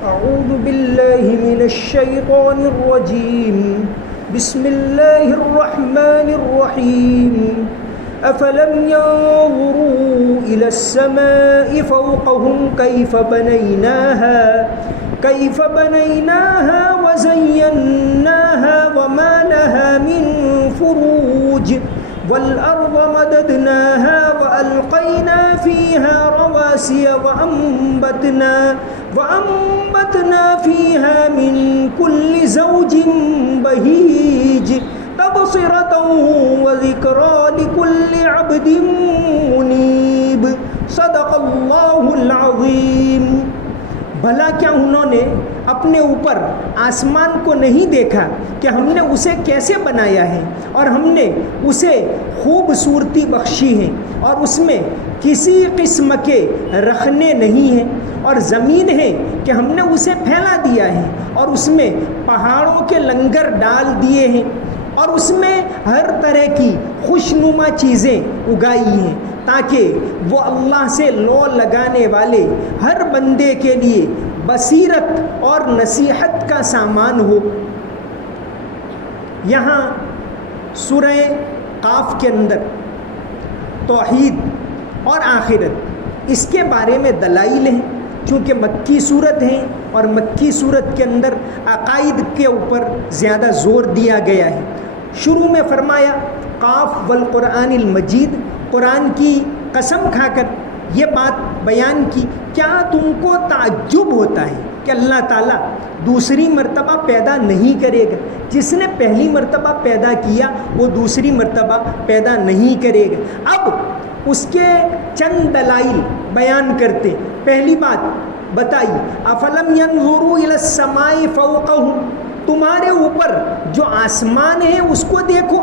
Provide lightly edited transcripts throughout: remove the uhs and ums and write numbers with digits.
أعوذ بالله من الشيطان الرجيم بسم الله الرحمن الرحيم أفلم ينظروا إلى السماء فوقهم كيف بنيناها وزيناها وما لها من فروج والأرض مددناها وألقينا فيها رواسي وأنبتنا فيها من كل زوج بهيج تبصرة وذكرى لكل عبد منيب صدق اللہ العظیم۔ بھلا کیا انہوں نے اپنے اوپر آسمان کو نہیں دیکھا کہ ہم نے اسے کیسے بنایا ہے اور ہم نے اسے خوبصورتی بخشی ہے اور اس میں کسی قسم کے رخنے نہیں ہیں، اور زمین ہے کہ ہم نے اسے پھیلا دیا ہے اور اس میں پہاڑوں کے لنگر ڈال دیے ہیں اور اس میں ہر طرح کی خوشنما چیزیں اگائی ہیں تاکہ وہ اللہ سے لو لگانے والے ہر بندے کے لیے بصیرت اور نصیحت کا سامان ہو۔ یہاں سورہ قاف کے اندر توحید اور آخرت اس کے بارے میں دلائل ہیں، چونکہ مکی صورت ہیں اور مکی صورت کے اندر عقائد کے اوپر زیادہ زور دیا گیا ہے۔ شروع میں فرمایا قاف والقرآن المجید، قرآن کی قسم کھا کر یہ بات بیان کی، کیا تم کو تعجب ہوتا ہے کہ اللہ تعالیٰ دوسری مرتبہ پیدا نہیں کرے گا؟ جس نے پہلی مرتبہ پیدا کیا وہ دوسری مرتبہ پیدا نہیں کرے گا۔ اب اس کے چند دلائل بیان کرتے۔ پہلی بات بتائی افلم ینظروا الی السماء فوقہم، تمہارے اوپر جو آسمان ہے اس کو دیکھو،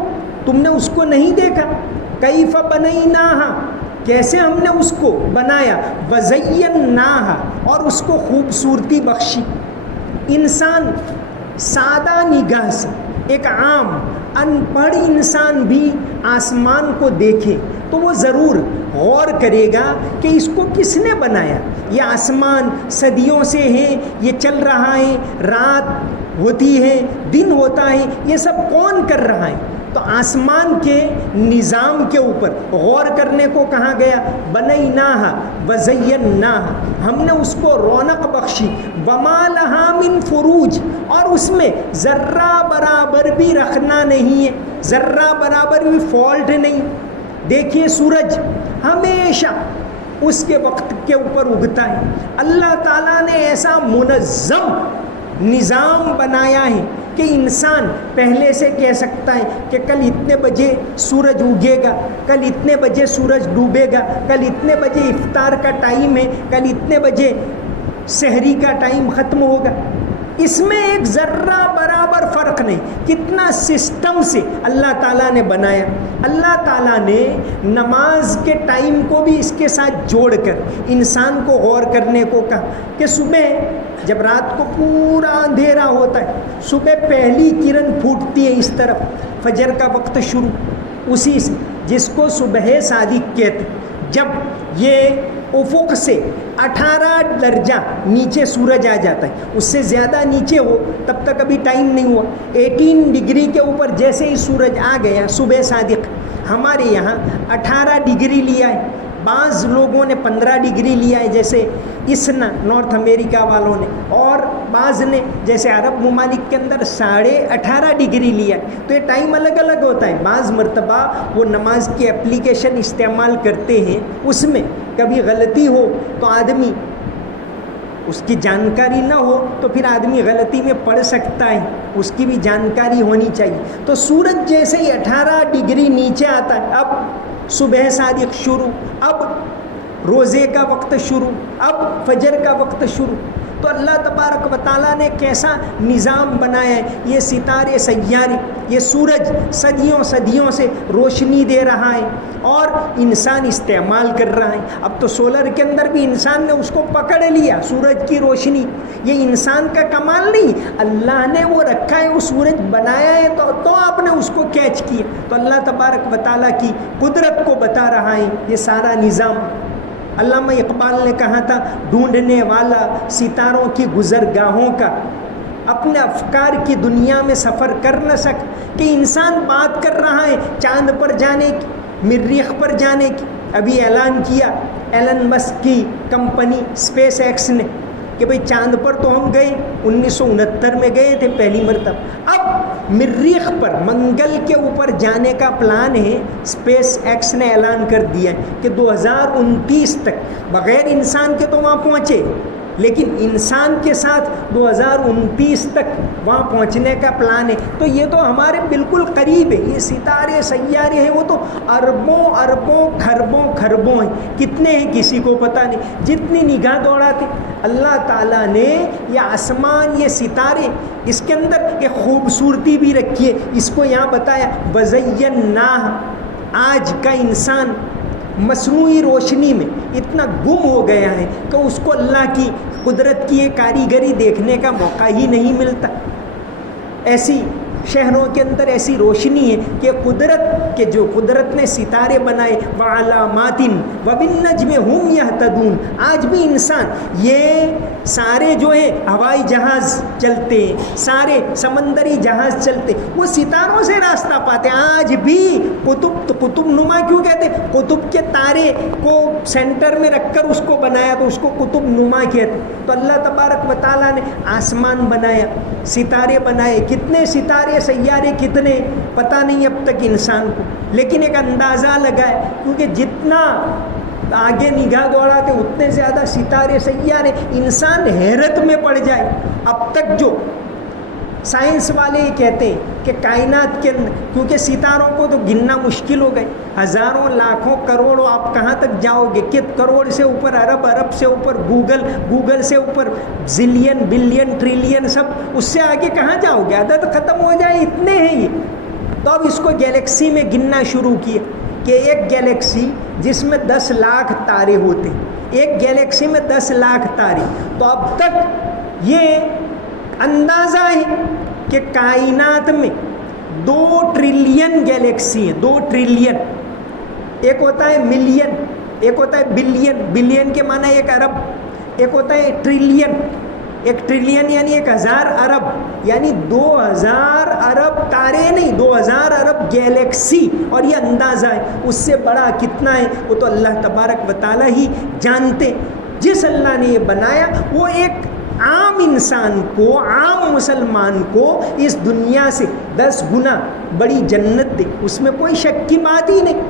تم نے اس کو نہیں دیکھا۔ کیف بنیناہا، کیسے ہم نے اس کو بنایا، وزیناہا، اور اس کو خوبصورتی بخشی۔ انسان سادہ نگاہ سے، ایک عام ان پڑھ انسان بھی آسمان کو دیکھے تو وہ ضرور غور کرے گا کہ اس کو کس نے بنایا۔ یہ آسمان صدیوں سے ہے، یہ چل رہا ہے، رات ہوتی ہے، دن ہوتا ہے، یہ سب کون کر رہا ہے؟ تو آسمان کے نظام کے اوپر غور کرنے کو کہا گیا۔ بنیناہا وزیناہا، ہم نے اس کو رونق بخشی۔ وما لہا من فروج، اور اس میں ذرہ برابر بھی رکھنا نہیں ہے، ذرہ برابر بھی فالٹ نہیں۔ دیکھیے سورج ہمیشہ اس کے وقت کے اوپر اگتا ہے۔ اللہ تعالیٰ نے ایسا منظم نظام بنایا ہے کہ انسان پہلے سے کہہ سکتا ہے کہ کل اتنے بجے سورج اگے گا، کل اتنے بجے سورج ڈوبے گا، کل اتنے بجے افطار کا ٹائم ہے، کل اتنے بجے سحری کا ٹائم ختم ہوگا۔ اس میں ایک ذرہ برابر فرق نہیں۔ کتنا سسٹم سے اللہ تعالیٰ نے بنایا۔ اللہ تعالیٰ نے نماز کے ٹائم کو بھی اس کے ساتھ جوڑ کر انسان کو غور کرنے کو کہا کہ صبح جب رات کو پورا اندھیرا ہوتا ہے، صبح پہلی کرن پھوٹتی ہے اس طرف، فجر کا وقت شروع اسی سے، جس کو صبح صادق کہتے۔ جب یہ افق سے 18 درجہ نیچے سورج آ جاتا ہے، اس سے زیادہ نیچے ہو تب تک ابھی ٹائم نہیں ہوا۔ 18 ڈگری کے اوپر جیسے ہی سورج آ گیا صبح صادق، ہمارے یہاں 18 ڈگری لیا ہے، بعض لوگوں نے 15 ڈگری لیا ہے جیسے اسنا نارتھ امریکہ والوں نے، اور بعض نے جیسے عرب ممالک کے اندر 18.5 ڈگری لیا ہے۔ تو یہ ٹائم الگ الگ ہوتا ہے۔ بعض مرتبہ وہ نماز کی اپلیکیشن استعمال کرتے ہیں، اس میں کبھی غلطی ہو تو آدمی اس کی جانکاری نہ ہو تو پھر آدمی غلطی میں پڑھ سکتا ہے، اس کی بھی جانکاری ہونی چاہیے۔ تو سورج جیسے ہی 18 ڈگری نیچے آتا ہے، اب صبح صادق شروع، اب روزے کا وقت شروع، اب فجر کا وقت شروع۔ تو اللہ تبارک و تعالیٰ نے کیسا نظام بنایا ہے۔ یہ ستارے سیارے، یہ سورج صدیوں سے روشنی دے رہا ہے اور انسان استعمال کر رہا ہے۔ اب تو سولر کے اندر بھی انسان نے اس کو پکڑ لیا، سورج کی روشنی۔ یہ انسان کا کمال نہیں، اللہ نے وہ رکھا ہے، وہ سورج بنایا ہے تو آپ نے اس کو کیچ کیا۔ تو اللہ تبارک و تعالیٰ کی قدرت کو بتا رہا ہے یہ سارا نظام۔ علامہ اقبال نے کہا تھا ڈھونڈنے والا ستاروں کی گزرگاہوں کا اپنے افکار کی دنیا میں سفر کر نہ سک. کہ انسان بات کر رہا ہے چاند پر جانے کی, مریخ پر جانے کی. ابھی اعلان کیا ایلن مسک کی کمپنی اسپیس ایکس نے کہ بھئی چاند پر تو ہم گئے 1969 میں گئے تھے پہلی مرتبہ. اب مریخ پر منگل کے اوپر جانے کا پلان ہے. اسپیس ایکس نے اعلان کر دیا ہے کہ 2029 تک بغیر انسان کے تو وہاں پہنچے, لیکن انسان کے ساتھ 2029 تک وہاں پہنچنے کا پلان ہے. تو یہ تو ہمارے بالکل قریب ہے. یہ ستارے سیارے ہیں وہ تو اربوں اربوں کھربوں کھربوں ہیں. کتنے ہیں کسی کو پتہ نہیں. جتنی نگاہ دوڑاتے اللہ تعالیٰ نے یہ آسمان یہ ستارے اس کے اندر ایک خوبصورتی بھی رکھی ہے. اس کو یہاں بتایا وَزَيَّنَّاهَ. آج کا انسان مصنوعی روشنی میں اتنا گم ہو گیا ہے کہ اس کو اللہ کی قدرت کی یہ کاریگری دیکھنے کا موقع ہی نہیں ملتا. ایسی شہروں کے اندر ایسی روشنی ہے کہ قدرت کے جو قدرت نے ستارے بنائے وعلامات وبالنجم هم يهتدون. آج بھی انسان یہ سارے جو ہیں ہوائی جہاز چلتے ہیں, سارے سمندری جہاز چلتے, وہ ستاروں سے راستہ پاتے ہیں. آج بھی قطب نما کیوں کہتے ہیں؟ قطب کے تارے کو سینٹر میں رکھ کر اس کو بنایا تو اس کو قطب نما کہتے. تو اللہ تبارک و تعالیٰ نے آسمان بنایا, ستارے بنائے. کتنے ستارے سیارے کتنے پتہ نہیں اب تک انسان کو, لیکن ایک اندازہ لگائے کیونکہ جتنا آگے نگاہ دوڑاتے اتنے زیادہ ستارے سیارے. انسان حیرت میں پڑ جائے. اب تک جو سائنس والے یہ کہتے ہیں کہ کائنات کے اندر, کیونکہ ستاروں کو تو گننا مشکل ہو گئے, ہزاروں لاکھوں کروڑوں آپ کہاں تک جاؤ گے؟ کروڑ سے اوپر ارب, ارب سے اوپر گوگل سے اوپر زلین بلین ٹریلین, سب اس سے آگے کہاں جاؤ گے؟ عدد ختم ہو جائے, اتنے ہیں یہ. تو اب اس کو گیلیکسی میں گننا شروع کیا کہ ایک گیلیکسی جس میں 10 لاکھ تارے ہوتے ہیں, ایک گیلیکسی میں 10 لاکھ تارے. تو اب تک یہ اندازہ ہے کہ کائنات میں 2 ٹریلین گیلیکسی ہیں. 2 ٹریلین, ایک ہوتا ہے ملین, ایک ہوتا ہے بلین. بلین کے معنی 1 ارب, ایک ہوتا ہے ٹریلین. 1 ٹریلین یعنی 1000 ارب, یعنی 2000 ارب تارے نہیں, 2000 ارب گیلیکسی. اور یہ اندازہ ہے, اس سے بڑا کتنا ہے وہ تو اللہ تبارک و تعالیٰ ہی جانتے. جس اللہ نے یہ بنایا وہ ایک عام انسان کو, عام مسلمان کو اس دنیا سے 10 گنا بڑی جنت دے, اس میں کوئی شک کی بات ہی نہیں.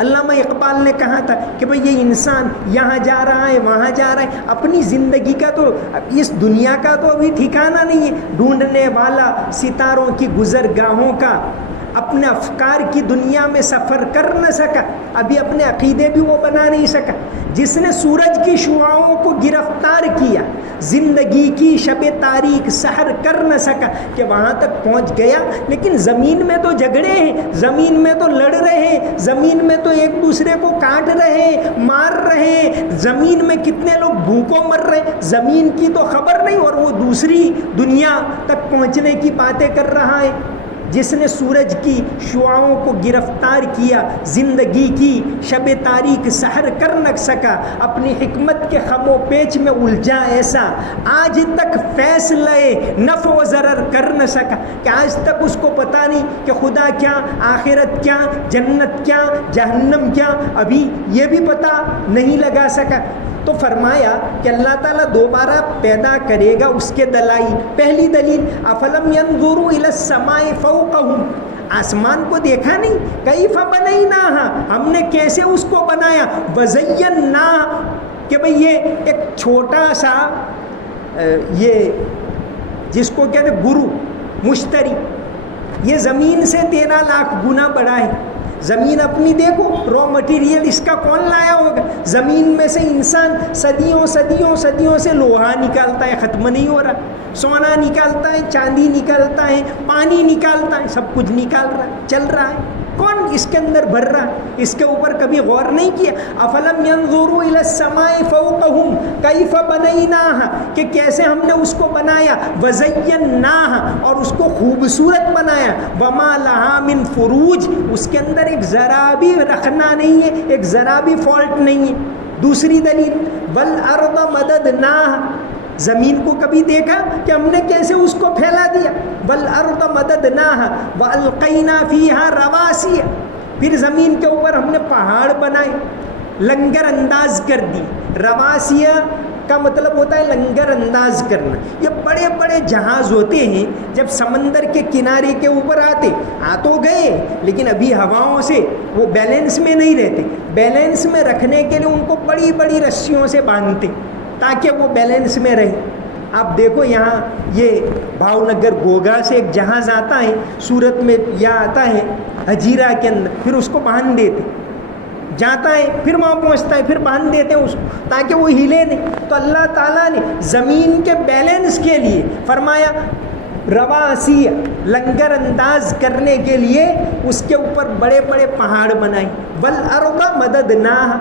علامہ اقبال نے کہا تھا کہ بھئی یہ انسان یہاں جا رہا ہے وہاں جا رہا ہے, اپنی زندگی کا تو اس دنیا کا تو ابھی ٹھکانہ نہیں ہے. ڈھونڈنے والا ستاروں کی گزرگاہوں کا اپنے افکار کی دنیا میں سفر کر نہ سکا, ابھی اپنے عقیدے بھی وہ بنا نہیں سکا. جس نے سورج کی شعاؤں کو گرفتار کیا, زندگی کی شب تاریک سحر کر نہ سکا کہ وہاں تک پہنچ گیا. لیکن زمین میں تو جھگڑے ہیں, زمین میں تو لڑ رہے ہیں, زمین میں تو ایک دوسرے کو کاٹ رہے ہیں, مار رہے ہیں, زمین میں کتنے لوگ بھوکوں مر رہے ہیں, زمین کی تو خبر نہیں, اور وہ دوسری دنیا تک پہنچنے کی باتیں کر رہا ہے. جس نے سورج کی شعاؤں کو گرفتار کیا, زندگی کی شب تاریک سحر کر نہ سکا, اپنی حکمت کے خم و پیچ میں الجھا ایسا, آج تک فیصلے نفع و ضرر کر نہ سکا. کہ آج تک اس کو پتہ نہیں کہ خدا کیا, آخرت کیا, جنت کیا, جہنم کیا, ابھی یہ بھی پتہ نہیں لگا سکا. تو فرمایا کہ اللہ تعالیٰ دوبارہ پیدا کرے گا, اس کے دلائل. پہلی دلیل افلم ينظروا الى السماء فوقهم, آسمان کو دیکھا نہیں, کیف بنیناہا, ہم نے کیسے اس کو بنایا, وزیناہا, کہ بھئی یہ ایک چھوٹا سا یہ جس کو کہتے گرو مشتری, یہ زمین سے 13 لاکھ گنا بڑا ہے. زمین اپنی دیکھو, را مٹیریل اس کا کون لایا ہوگا؟ زمین میں سے انسان صدیوں صدیوں صدیوں سے لوہا نکالتا ہے, ختم نہیں ہو رہا, سونا نکالتا ہے, چاندی نکالتا ہے, پانی نکالتا ہے, سب کچھ نکال رہا ہے, چل رہا ہے. کون اس کے اندر بھر رہا؟ اس کے اوپر کبھی غور نہیں کیا؟ افلم ینظروا الی السماء فوقہم کیف بنیناہا، کہ کیسے ہم نے اس کو بنایا، وزیناہا، اور اس کو خوبصورت بنایا، وما لہا من فروج، اس کے اندر ایک ذرا بھی رکھنا نہیں ہے، ایک ذرا بھی فالٹ نہیں ہے۔ دوسری دلیل والارض مددناہا، زمین کو کبھی دیکھا کہ ہم نے کیسے اس کو پھیلا دیا؟ والارض مددناہا والقینا فیہا رواسی، پھر زمین کے اوپر ہم نے پہاڑ بنائے، لنگر انداز کر دی۔ رواسیہ کا مطلب ہوتا ہے لنگر انداز کرنا۔ یہ بڑے بڑے جہاز ہوتے ہیں، جب سمندر کے کنارے کے اوپر آتے آ تو گئے، لیکن ابھی ہواؤں سے وہ بیلنس میں نہیں رہتے، بیلنس میں رکھنے کے لیے ان کو بڑی بڑی رسیوں سے باندھتے تاکہ وہ بیلنس میں رہے۔ آپ دیکھو یہاں یہ بھاؤ نگر گوگا سے ایک جہاز آتا ہے، سورت میں یا آتا ہے ہجیرہ کے اندر، پھر اس کو باندھ دیتے، جاتا ہے پھر وہاں پہنچتا ہے، پھر باندھ دیتے ہیں اس کو تاکہ وہ ہلے نہیں۔ تو اللہ تعالیٰ نے زمین کے بیلنس کے لیے فرمایا رواسی، لنگر انداز کرنے کے لیے اس کے اوپر بڑے بڑے پہاڑ بنائے۔ والارض مددناہا،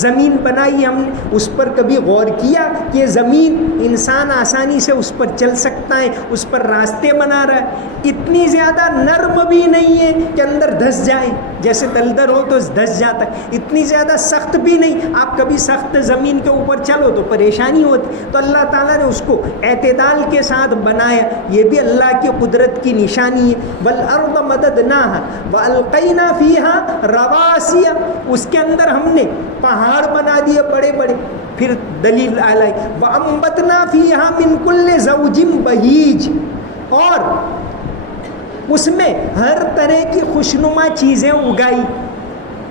زمین بنائی ہم نے، اس پر کبھی غور کیا کہ یہ زمین انسان آسانی سے اس پر چل سکتا ہے، اس پر راستے بنا رہا ہے، اتنی زیادہ نرم بھی نہیں ہے کہ اندر دھس جائے، جیسے دلدل ہو تو دھس جاتا ہے، اتنی زیادہ سخت بھی نہیں، آپ کبھی سخت زمین کے اوپر چلو تو پریشانی ہوتی۔ تو اللہ تعالیٰ نے اس کو اعتدال کے ساتھ بنایا، یہ بھی اللہ کی قدرت کی نشانی ہے۔ والارض مددناہا والقینا فیہا رواسی، اس کے اندر ہم نے پہاڑ بنا دیے بڑے بڑے۔ پھر دلیل آئی وَأَنبَتْنَا فِيهَا مِن كُلِّ زَوْجٍ بَهِيجٍ، اور اس میں ہر طرح کی خوشنما چیزیں اگائی۔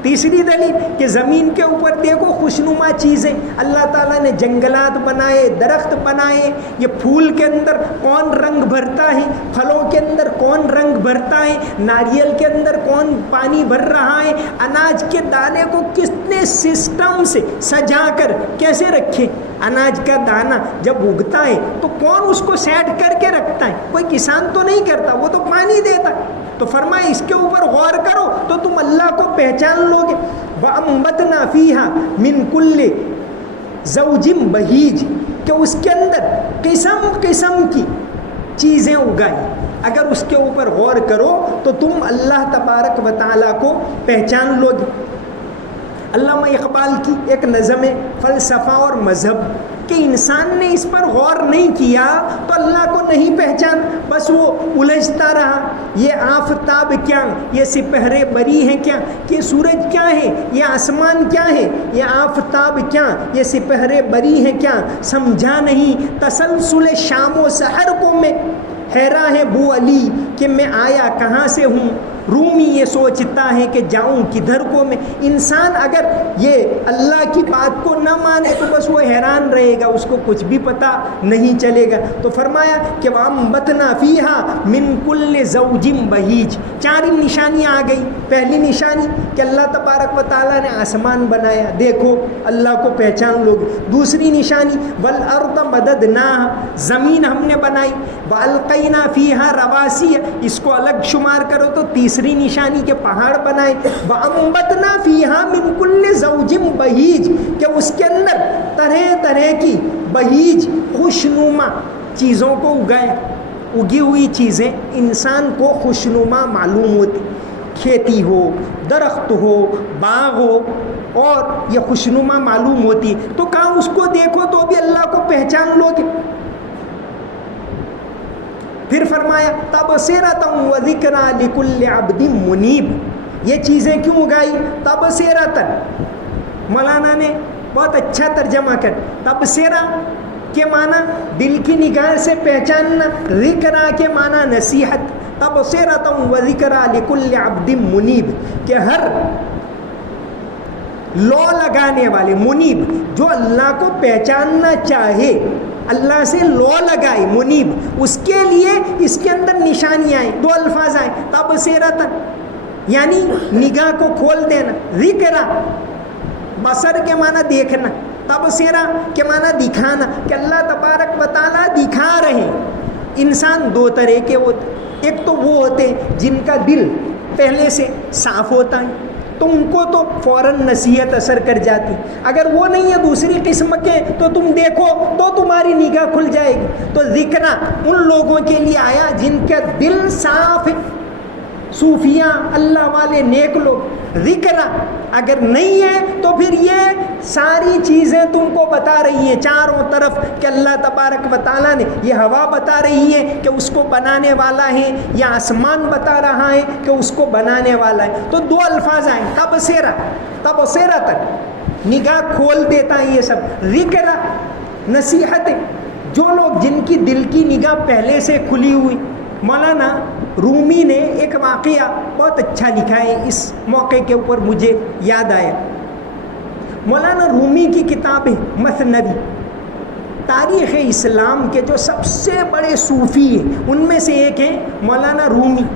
تیسری دلیل کہ زمین کے اوپر دیکھو خوشنما چیزیں، اللہ تعالیٰ نے جنگلات بنائے، درخت بنائے، یہ پھول کے اندر کون رنگ بھرتا ہے، پھلوں کے اندر کون رنگ بھرتا ہے، ناریل کے اندر کون پانی بھر رہا ہے، اناج کے دانے کو کتنے سسٹم سے سجا کر کیسے رکھے۔ اناج کا دانہ جب اگتا ہے تو کون اس کو سیٹ کر کے رکھتا ہے؟ کوئی کسان تو نہیں کرتا، وہ تو پانی دیتا ہے۔ تو فرمایا اس کے اوپر غور کرو تو تم اللہ کو پہچان لو گے۔ وَأَنبَتْنَا فِيهَا مِن كُلِّ زَوْجٍ بَهِيجٍ، کہ اس کے اندر قسم قسم کی چیزیں اگائی۔ اگر اس کے اوپر غور کرو تو تم اللہ تبارک و تعالیٰ کو پہچان لو گے۔ علامہ اقبال کی ایک نظم ہے فلسفہ اور مذہب، کہ انسان نے اس پر غور نہیں کیا تو اللہ کو نہیں پہچان، بس وہ الجھتا رہا، یہ آفتاب کیا، یہ سپہرے بری ہیں کیا، یہ سورج کیا ہے، یہ آسمان کیا ہے، یہ آفتاب کیا، یہ سپہرے بری ہیں کیا، سمجھا نہیں تسلسل شام و سحر کو میں، حیران ہے بو علی کہ میں آیا کہاں سے ہوں، رومی یہ سوچتا ہے کہ جاؤں کدھر کو میں۔ انسان اگر یہ اللہ کی بات کو نہ مانے تو بس وہ حیران رہے گا، اس کو کچھ بھی پتہ نہیں چلے گا۔ تو فرمایا کہ وَأَنبَتْنَا فِيهَا مِن كُلِّ زَوْجٍ بَهِيجٍ، چار نشانیاں آ گئی۔ پہلی نشانی کہ اللہ تبارک و تعالیٰ نے آسمان بنایا، دیکھو اللہ کو پہچان لوگ۔ دوسری نشانی وَالْأَرْضَ مَدَدْنَاهَا، زمین ہم نے بنائی، وَأَلْقَيْنَا فِيهَا رَوَاسِيَ، اس کو الگ شمار کرو تو تیسری نشانی کے پہاڑ بنائے۔ وَأَنبَتْنَا فِيهَا مِن كُلِّ زَوْجٍ بَهِيجٍ، کہ اس کے اندر طرح طرح کی بہیج خوشنما چیزوں کو اگائے۔ اگی ہوئی چیزیں انسان کو خوشنما معلوم ہوتی، کھیتی ہو، درخت ہو، باغ ہو، اور یہ خوشنما معلوم ہوتی، تو کہاں اس کو دیکھو تو بھی اللہ کو پہچان لو گے۔ پھر فرمایا تبصرۃ وذکریٰ لکل عبد منیب، یہ چیزیں کیوں اگائی؟ تبصرۃ، مولانا نے بہت اچھا ترجمہ کر، تبصرہ کے معنی دل کی نگاہ سے پہچاننا، ذکرہ کے معنی نصیحت، تبصرۃ وذکریٰ لکل عبد منیب، کہ ہر لو لگانے والے، منیب جو اللہ کو پہچاننا چاہے، اللہ سے لو لگائے، منیب، اس کے لیے اس کے اندر نشانیاں آئیں، دو الفاظ آئیں، تبصرۃ یعنی نگاہ کو کھول دینا، ذکرہ بصر کے معنی دیکھنا، تبصرہ کے معنی دکھانا، کہ اللہ تبارک و تعالیٰ دکھا رہے ہیں۔ انسان دو طرح کے ہوتے، ایک تو وہ ہوتے ہیں جن کا دل پہلے سے صاف ہوتا ہے تو ان کو تو فوراً نصیحت اثر کر جاتی. اگر وہ نہیں ہے دوسری قسم کے تو تم دیکھو تو تمہاری نگاہ کھل جائے گی. تو ذکر ان لوگوں کے لیے آیا جن کا دل صاف ہے, صوفیاء, اللہ والے, نیک لوگ. ذکر اگر نہیں ہے تو پھر یہ ساری چیزیں تم کو بتا رہی ہیں چاروں طرف کہ اللہ تبارک و تعالیٰ نے, یہ ہوا بتا رہی ہے کہ اس کو بنانے والا ہے, یا آسمان بتا رہا ہے کہ اس کو بنانے والا ہے. تو دو الفاظ آئیں, تبصرہ تک نگاہ کھول دیتا ہے یہ سب. ذکر نصیحت, جو لوگ جن کی دل کی نگاہ پہلے سے کھلی ہوئی. مولانا رومی نے ایک واقعہ بہت اچھا لکھا ہے, اس موقع کے اوپر مجھے یاد آیا. مولانا رومی کی کتاب ہے مثنوی. تاریخ اسلام کے جو سب سے بڑے صوفی ہیں ان میں سے ایک ہیں مولانا رومی.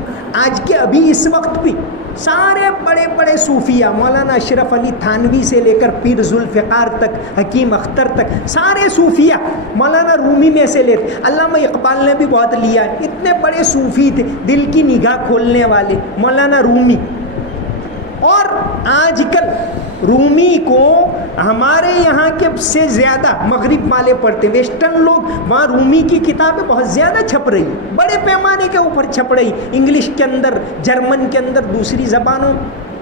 آج کے ابھی اس وقت بھی سارے بڑے بڑے صوفیاء, مولانا اشرف علی تھانوی سے لے کر پیر ذوالفقار تک, حکیم اختر تک, سارے صوفیاء مولانا رومی میں سے لیتے. علامہ اقبال نے بھی بہت لیا ہے. اتنے بڑے صوفی تھے, دل کی نگاہ کھولنے والے مولانا رومی. اور آج کل رومی کو ہمارے یہاں کے سے زیادہ مغرب والے پڑھتے, ویسٹرن لوگ, وہاں رومی کی کتابیں بہت زیادہ چھپ رہی, بڑے پیمانے کے اوپر چھپ رہی, انگلش کے اندر, جرمن کے اندر, دوسری زبانوں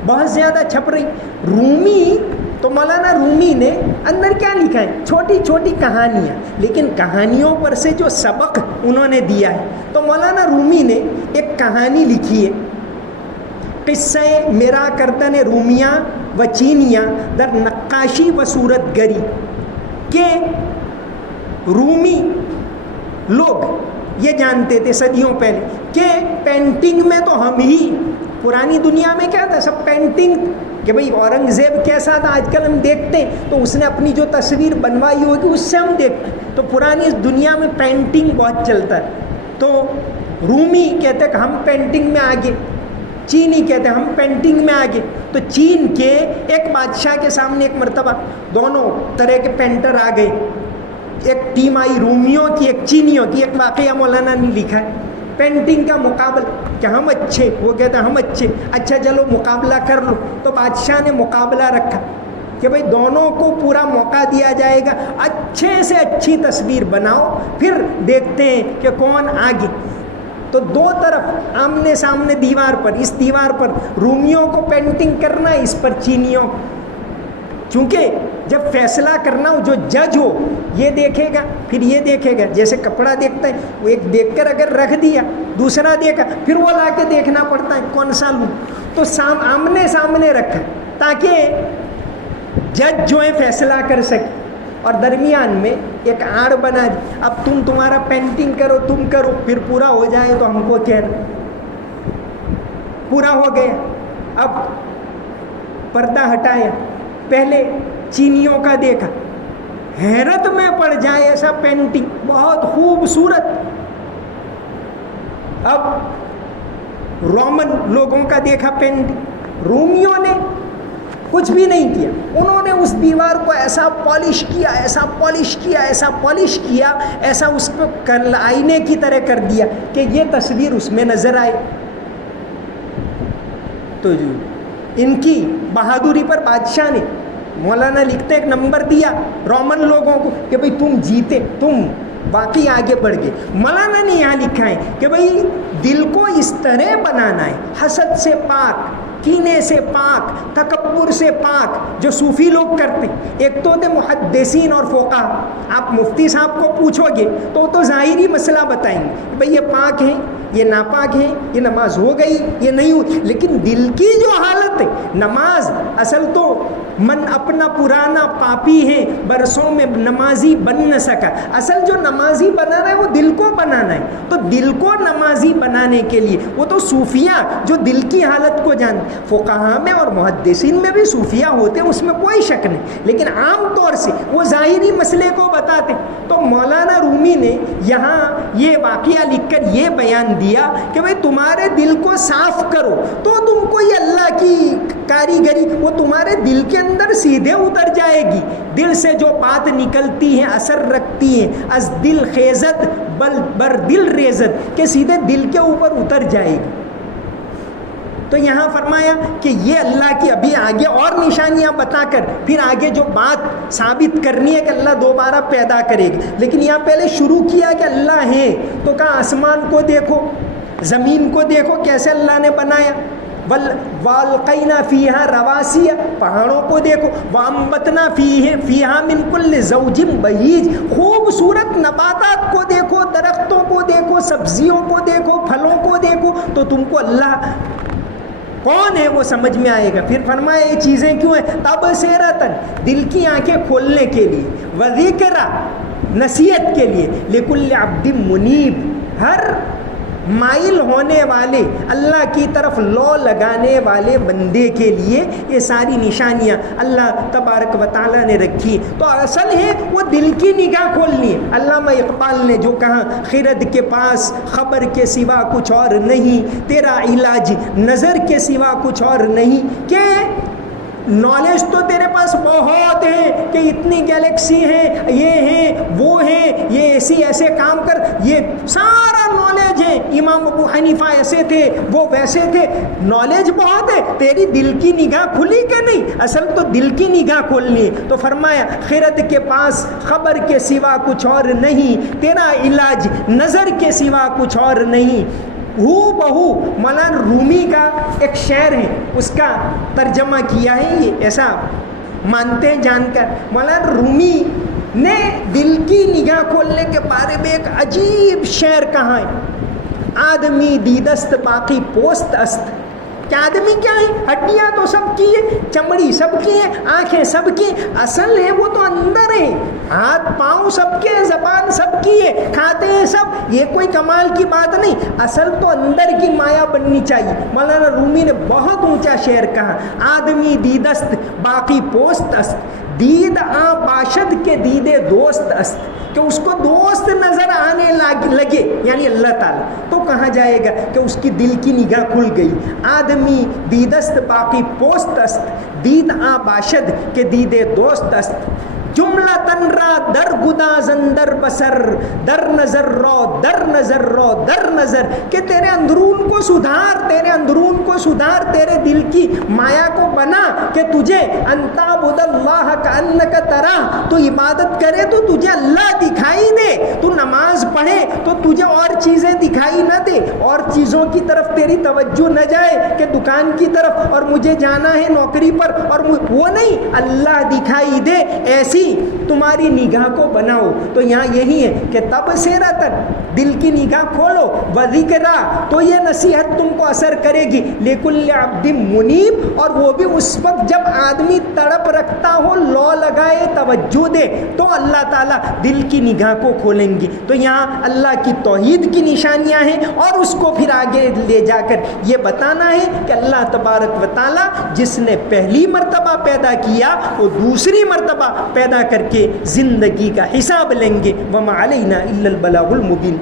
بہت زیادہ چھپ رہی. رومی تو مولانا رومی نے اندر کیا لکھا ہے, چھوٹی چھوٹی کہانیاں, لیکن کہانیوں پر سے جو سبق انہوں نے دیا ہے. تو مولانا رومی نے ایک کہانی لکھی ہے, قصہ میرا کردن رومیاں و چینیاں در نقاشی و صورت گری. کہ رومی لوگ یہ جانتے تھے صدیوں پہلے کہ پینٹنگ میں تو ہم ہی, پرانی دنیا میں کیا تھا, سب پینٹنگ, کہ بھئی اورنگزیب کیسا تھا آج کل ہم دیکھتے ہیں تو اس نے اپنی جو تصویر بنوائی ہوگی اس سے ہم دیکھتے ہیں. تو پرانی اس دنیا میں پینٹنگ بہت چلتا ہے. تو رومی کہتے کہ ہم پینٹنگ میں آگے, چینی کہتے ہیں ہم پینٹنگ میں آگے. تو چین کے ایک بادشاہ کے سامنے ایک مرتبہ دونوں طرح کے پینٹر آ گئے, ایک ٹیم آئی رومیوں کی, ایک چینیوں کی. ایک واقعہ مولانا نے لکھا ہے پینٹنگ کا مقابلہ, کہ ہم اچھے, وہ کہتے ہیں ہم اچھے, اچھا چلو مقابلہ کر لو. تو بادشاہ نے مقابلہ رکھا کہ بھئی دونوں کو پورا موقع دیا جائے گا, اچھے سے اچھی تصویر بناؤ, پھر دیکھتے ہیں کہ کون آگے. تو دو طرف آمنے سامنے دیوار پر, اس دیوار پر رومیوں کو پینٹنگ کرنا ہے, اس پر چینیوں. چونکہ جب فیصلہ کرنا ہو, جو جج ہو یہ دیکھے گا, پھر یہ دیکھے گا, جیسے کپڑا دیکھتا ہے, وہ ایک دیکھ کر اگر رکھ دیا, دوسرا دیکھا, پھر وہ لا کے دیکھنا پڑتا ہے کون سا لوں. تو آمنے سامنے رکھا تاکہ جج جو ہے فیصلہ کر سکے, اور درمیان میں ایک آڑ بنا دی. اب تمہارا پینٹنگ کرو, تم کرو, پھر پورا ہو جائے تو ہم کو کہنا. پورا ہو گیا, اب پردہ ہٹایا, پہلے چینیوں کا دیکھا, حیرت میں پڑ جائے ایسا پینٹنگ بہت خوبصورت. اب رومن لوگوں کا دیکھا پینٹنگ, رومیوں نے کچھ بھی نہیں کیا, انہوں نے اس دیوار کو ایسا پالش کیا, ایسا پالش کیا, ایسا پالش کیا, ایسا اس کو آئینے کی طرح کر دیا کہ یہ تصویر اس میں نظر آئے. تو ان کی بہادری پر بادشاہ نے, مولانا لکھتے ایک نمبر دیا رومن لوگوں کو کہ بھئی تم جیتے, تم باقی آگے بڑھ گئے. مولانا نے یہاں لکھا ہے کہ بھئی دل کو اس طرح بنانا ہے, حسد سے پاک, کینے سے پاک, تکبر سے پاک, جو صوفی لوگ کرتے ہیں. ایک تو ہوتے محدثین اور فقہا, آپ مفتی صاحب کو پوچھو گے تو وہ تو ظاہری مسئلہ بتائیں گے کہ بھئی یہ پاک ہیں, یہ ناپاک ہیں, یہ نماز ہو گئی, یہ نہیں ہوئی. لیکن دل کی جو حالت ہے, نماز اصل تو من اپنا پرانا پاپی ہے, برسوں میں نمازی بن نہ سکا. اصل جو نمازی بنانا ہے وہ دل کو بنانا ہے. تو دل کو نمازی بنانے کے لیے وہ تو صوفیاء جو دل کی حالت کو جانتے, فقہا میں اور محدثین میں بھی صوفیاء ہوتے ہیں, اس میں کوئی شک نہیں, لیکن عام طور سے وہ ظاہری مسئلے کو بتاتے. تو مولانا رومی نے یہاں یہ واقعہ لکھ کر یہ بیان دیا کہ بھئی تمہارے دل کو صاف کرو تو تم کو یہ اللہ کی کاریگری وہ تمہارے دل کے اندر سیدھے اتر جائے گی. دل سے جو بات نکلتی ہے اثر رکھتی ہے, از دل خیزت بر دل ریزت, کہ سیدھے دل کے اوپر اتر جائے گی. تو یہاں فرمایا کہ یہ اللہ کی ابھی آگے اور نشانیاں بتا کر پھر آگے جو بات ثابت کرنی ہے کہ اللہ دوبارہ پیدا کرے گا، لیکن یہاں پہلے شروع کیا کہ اللہ ہے، تو کہا آسمان کو دیکھو، زمین کو دیکھو کیسے اللہ نے بنایا، والقینا فیہا رواسیہ، پہاڑوں کو دیکھو، وانبتنا فیہا من کل زوج بہیج، خوبصورت نباتات کو دیکھو، درختوں کو دیکھو، سبزیوں کو دیکھو، پھلوں کو دیکھو، تو تم کو اللہ کون ہے وہ سمجھ میں آئے گا۔ پھر فرمایا یہ چیزیں کیوں ہیں؟ تبصرۃ، دل کی آنکھیں کھولنے کے لیے، وذکرا، نصیحت کے لیے، لکل عبد منیب، ہر مائل ہونے والے اللہ کی طرف لو لگانے والے بندے کے لیے یہ ساری نشانیاں اللہ تبارک و تعالیٰ نے رکھی۔ تو اصل ہے وہ دل کی نگاہ کھولنی ہے۔ علامہ اقبال نے جو کہا، خرد کے پاس خبر کے سوا کچھ اور نہیں، تیرا علاج نظر کے سوا کچھ اور نہیں، کہ نالج تو تیرے پاس بہت ہے کہ اتنی گیلیکسی ہیں، یہ ہیں، وہ ہیں، یہ ایسے کام کر، یہ سارا نالج ہے، امام ابو حنیفہ ایسے تھے، وہ ویسے تھے، نالج بہت ہے، تیری دل کی نگاہ کھلی کہ نہیں؟ اصل تو دل کی نگاہ کھولنی ہے۔ تو فرمایا خرد کے پاس خبر کے سوا کچھ اور نہیں، تیرا علاج نظر کے سوا کچھ اور نہیں۔ ہو بہو مولانا رومی کا ایک شعر ہے، اس کا ترجمہ کیا ہے، یہ ایسا مانتے ہیں جان کر۔ مولانا رومی نے دل کی نگاہ کھولنے کے بارے میں ایک عجیب شعر کہا ہے، آدمی دیدست باقی پوست است، کہ آدمی کیا ہے؟ ہڈیاں تو سب کی ہے، چمڑی سب کی ہے، آنکھیں سب کی، اصل ہے وہ تو اندر ہے، ہاتھ پاؤں سب کے، زبان سب کی ہے، کھاتے ہیں سب، یہ کوئی کمال کی بات نہیں، اصل تو اندر کی مایا بننی چاہیے۔ مولانا رومی نے بہت اونچا شعر کہا، آدمی دیدست باقی پوست است، دید آ باشد کے دیدے دوست است، کہ اس کو دوست نظر آنے لگے یعنی اللہ تعالیٰ، تو کہاں جائے گا کہ اس کی دل کی نگاہ کھل گئی۔ آدمی دیدست باقی پوست است، دید آ باشد کے دیدے دوست است، جملہ تن را در گدازن در بسر، در نظر رو در نظر رو در نظر، کہ تیرے اندرون کو سدھار، تیرے اندرون کو سدھار، تیرے دل کی مایا کو بنا کہ تجھے انتعبد اللہ کانک تراہ، تو عبادت کرے تو تجھے اللہ دکھائی دے، تو نماز پڑھے تو تجھے اور چیزیں دکھائی نہ دے، اور چیزوں کی طرف تیری توجہ نہ جائے کہ دکان کی طرف اور مجھے جانا ہے نوکری پر، اور وہ نہیں، اللہ دکھائی دے، ایسی تمہاری نگاہ کو بناؤ۔ تو یہاں یہی ہے کہ تبصرۃ، دل کی نگاہ کھولو، وذکرا، تو یہ نصیحت تم کو اثر کرے گی، لکل عبد منیب، اور وہ بھی اس وقت جب آدمی تڑپ رکھتا ہو، لو لگائے، توجہ دے، تو اللہ تعالیٰ دل کی نگاہ کو کھولیں گی۔ تو یہاں اللہ کی توحید کی نشانیاں ہیں، اور اس کو پھر آگے لے جا کر یہ بتانا ہے کہ اللہ تبارک و تعالیٰ جس نے پہلی مرتبہ پیدا کیا، وہ دوسری مرتبہ پیدا کر کے زندگی کا حساب لیں گے۔ وما علینا الا البلاغ المبین۔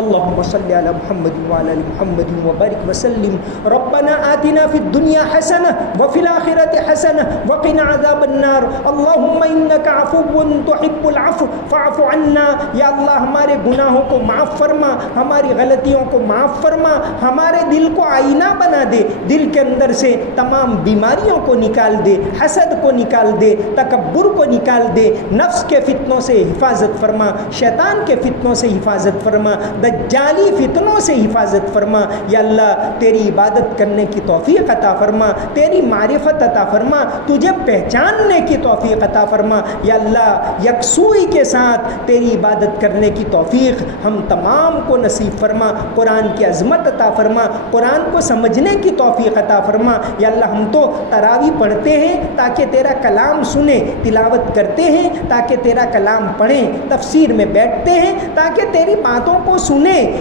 اللهم صل على محمد وعلى ال محمد وبارك وسلم۔ ربنا آتنا في الدنيا حسنة وفي الآخرة حسنة وقنا عذاب النار۔ اللهم إنك عفو تحب العفو فاعف عنا۔ یا اللہ ہمارے گناہوں کو معاف فرما، ہماری غلطیوں کو معاف فرما، ہمارے دل کو آئینہ بنا دے، دل کے اندر سے تمام بیماریوں کو نکال دے، حسد کو نکال دے، تکبر کو نکال دے، نفس کے فتنوں سے حفاظت فرما، شیطان کے فتنوں سے حفاظت فرما، دجالی فتنوں سے حفاظت فرما۔ یا اللہ تیری عبادت کرنے کی توفیق عطا فرما، تیری معرفت عطا فرما، تجھے پہچاننے کی توفیق عطا فرما۔ یا اللہ یکسوئی کے ساتھ تیری عبادت کرنے کی توفیق ہم تمام کو نصیب فرما، قرآن کی عظمت عطا فرما، قرآن کو سمجھنے کی توفیق عطا فرما۔ یا اللہ ہم تو تراویح پڑھتے ہیں تاکہ تیرا کلام سنیں، تلاوت کرتے ہیں تاکہ تیرا کلام پڑھیں، تفسیر میں بیٹھتے ہیں تاکہ تیری باتوں کو سنیں۔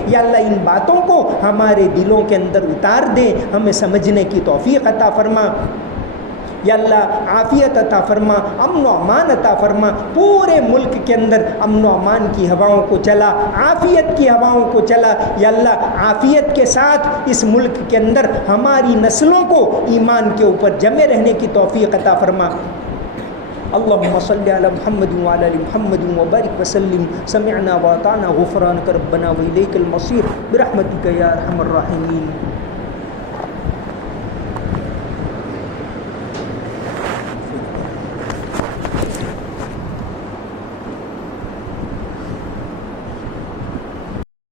یا اللہ ان باتوں کو ہمارے دلوں کے اندر اتار دے، ہمیں سمجھنے کی توفیق عطا فرما۔ یا اللہ عافیت عطا فرما، امن و امان عطا فرما، پورے ملک کے اندر امن و امان کی ہواؤں کو چلا، عافیت کی ہواؤں کو چلا۔ یا اللہ عافیت کے ساتھ اس ملک کے اندر ہماری نسلوں کو ایمان کے اوپر جمے رہنے کی توفیق عطا فرما۔ اللهم صل على محمد وعلى ال محمد وبارك وسلم۔ سمعنا واطعنا غفرانك ربنا وإليك المصير برحمتك يا أرحم الراحمين۔